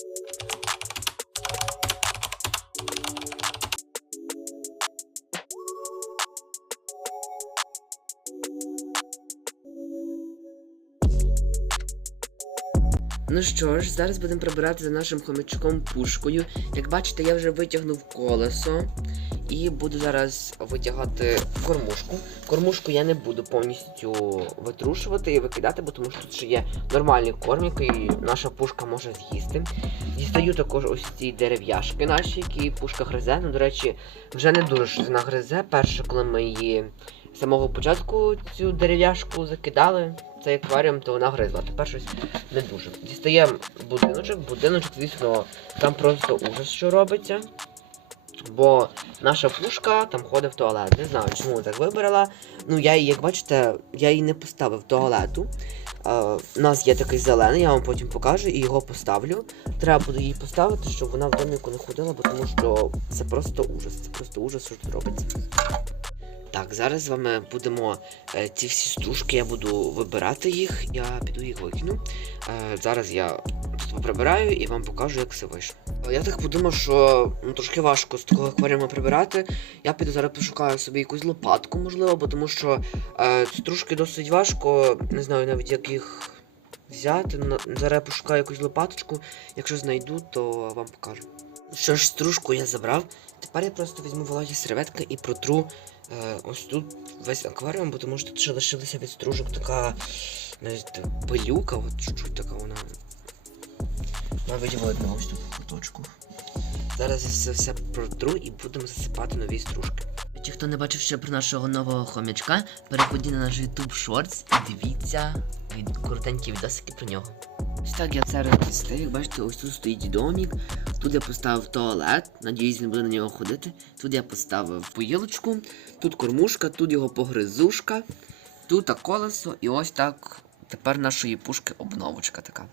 you Ну що ж, зараз будемо прибирати за нашим хомячком пушкою. Як бачите, я вже витягнув колесо і буду зараз витягати кормушку. Кормушку я не буду повністю витрушувати і викидати, бо тому що тут ще є нормальний корм, який наша пушка може з'їсти. Дістаю також ось ці дерев'яшки наші, які пушка гризе. Ну, до речі, вже не дуже щось вона гризе. Перше, коли ми її з самого початку цю дерев'яшку закидали, цей акваріум, то вона гризла. Тепер щось не дуже. Дістаємо будиночок. Будиночок, звісно, там просто ужас, що робиться. Бо наша пушка там ходить в туалет. Не знаю, чому так вибрала. Ну, я її, як бачите, я її не поставив в туалету. Е, у нас є такий зелений, я вам потім покажу і його поставлю. Треба буде її поставити, щоб вона в доміку не ходила, бо тому що це просто ужас. Це просто ужас, що тут робиться. Так, зараз з вами будемо е, ці всі стружки, я буду вибирати їх, я піду їх викину. Е, зараз я прибираю і вам покажу, як все вийшло. Я так подумав, що ну, трошки важко з такого акваріума прибирати. Я піду зараз пошукаю собі якусь лопатку, можливо, бо тому що е, стружки досить важко, не знаю навіть як їх взяти. Зараз я пошукаю якусь лопаточку. Якщо знайду, то вам покажу. Що ж, стружку я забрав. Тепер я просто візьму вологі серветки і протру е, ось тут весь акваріум, бо тому що тут ще лишилася від стружок така навіть пилюка, от чуть-чуть така вона. Навіть видно ось тут куточку. Зараз я це все протру і будемо засипати нові стружки. Чи хто не бачив ще про нашого нового хомячка, переходіть на наш YouTube Shorts і дивіться від коротенькі відосики про нього. Так я це. Як бачите, ось тут стоїть домік. Тут я поставив туалет, надіюсь, не буде на нього ходити. Тут я поставив поїлочку, тут кормушка, тут його погризушка, тут колесо і ось так тепер нашої пушки обновочка така.